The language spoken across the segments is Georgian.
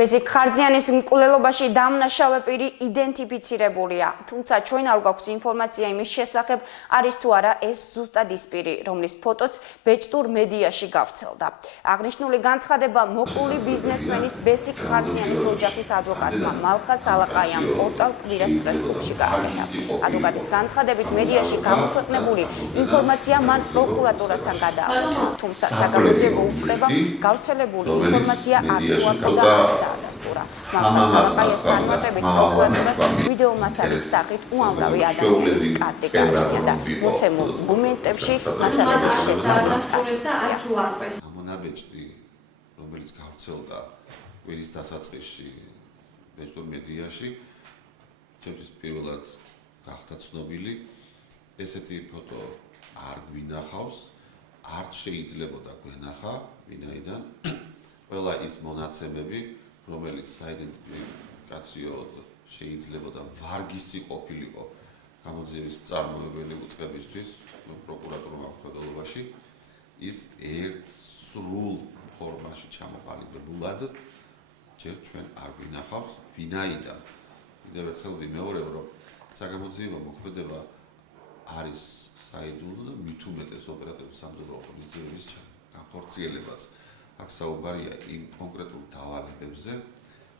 ბესიკ ხარჯიანის მკვლელობაში დამნაშავე პირი იდენტიფიცირებულია, თუმცა ჩვენ არ გვაქვს ინფორმაცია იმის შესახებ, არის თუ არა ეს ზუსტად ის პირი, რომლის ფოტოც ბეჭდურ მედიაში გავრცელდა. აღნიშნული განცხადება მოკლული ბიზნესმენის ბესიკ ხარჯიანის ოჯახის ადვოკატმა მალხა სალაყაიამ პორტალ კვირას პრესკლუბში გააკეთა. ადვოკატის განცხადებით მედიაში გამოქვეყნებული ინფორმაცია მან პროკურატურასთან გადააკეთა, თუმცა საგამოძიებო უწყება გავრცელებული ინფორმაცია არც უარყოფდა დაადასტურა. მალხა სალაყაიას განმარტებით პროკურატურას ვიდეო მასალის სახით უამრავი ადამიანის კადრი გააჩნია და მოცემულ მომენტებში მასალების შესწავლის სტატუსია. ამონაბეჭდი, რომელიც გავრცელდა კვირის დასაწყისში ბეჭდურ მედიაში, ჩემთვის პირველად გახდა ცნობილი. ესეთი ფოტო არ გვინახავს, არც შეიძლებოდა გვენახა, ვინაიდან ყველა ის მონაცემები, რომელიც საიდენტიფიკაციოდ შეიძლებოდა ვარგისი ყოფილიყო გამოძიების მწარმოებელი უწყებისთვის პროკურატურულ მხედველობაში, ის ერთ სრულ ფორმაში ჩამოყალიბებულად ჯერ ჩვენ არ გვინახავს, ვინაიდან კიდევ ერთხელ ვიმეორებ, რომ საგამოძიებო მოქმედება არის საიდუმლო და მით უმეტეს ოპერატიული სამხედრო ღონისძიებების განხორციელებას. აქ საუბარია იმ კონკრეტულ დავალებებზე,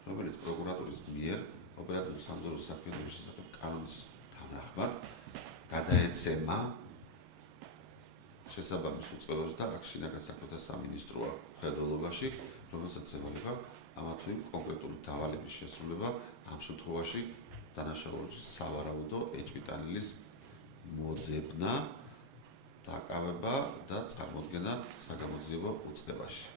რომელიც პროკურატურის მიერ ოპერატიული სამხედრო საქმიანობის შესახებ კანონის თანახმად გადაეცემა შესაბამის უწყებებს და აქ შინაგან საქმეთა სამინისტროა მხედველობაში, რომელსაც ევალება ამა თუ იმ კონკრეტული დავალების შესრულება, ამ შემთხვევაში დანაშაულის სავარაუდო ეჭვიტანილის მოძებნა, დაკავება და წარმოდგენა საგამოძიებო უწყებაში.